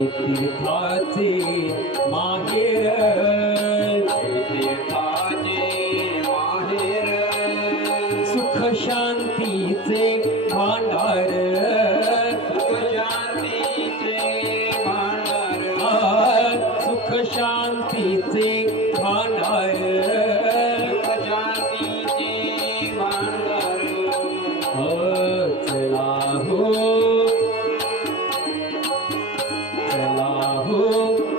तीर्थाचे माहेर तीर्थाचे माहेर सुख शांतीचे भांडार सुख शांतीचे भांडार सुख शांतीचे भांडार सुख शांतीचे भांडार चला हो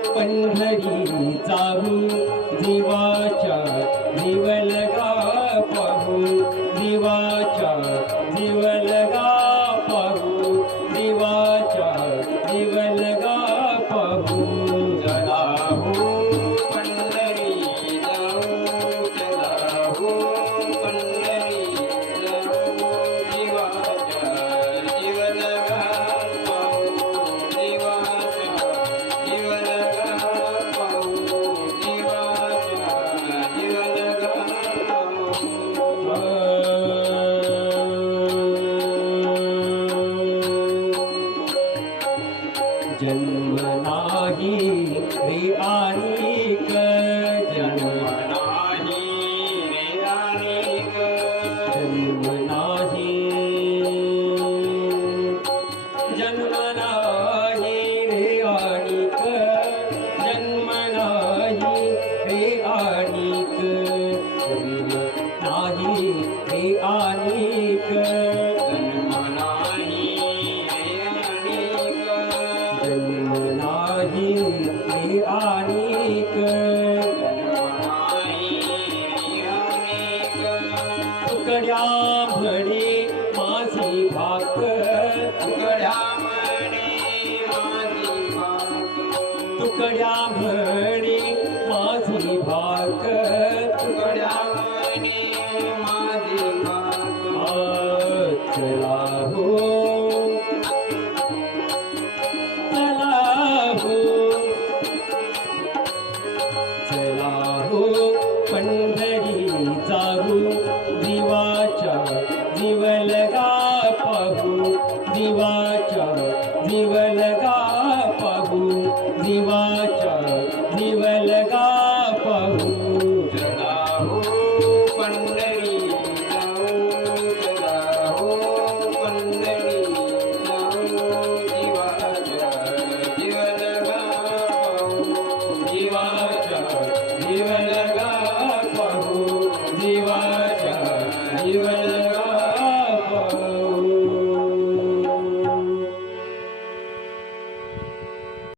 पंढरी जाऊ जीवाच्या जीवलगा पाहू जीवाच्या जीवलगा पाहू जीवाच्या जीवलगा पाहू चला हो पंढरी जाऊ चला हो पंढरी जाऊ जीवाच्या जीवलगा पाहू जीवाच्या जीवलगा पाहू जीवाच्या जीवलगा जन्म नाही रे आणिक जन्म नाही रे आणिक जन्म नाही जन्म नाही रे आणिक जन्म नाही रे आणिक जन्म नाही रे आणिक जन्म नाही रे आणिक जन्म नाही रे आणिक तुकड्या म्हणे माझी भाक तुकड्या म्हणे माझी भाक चला हो चला हो पंढरी जाऊ जीवाच्या जीवलगा पाहू जीवाच्या जीवलगा पाहू जीवा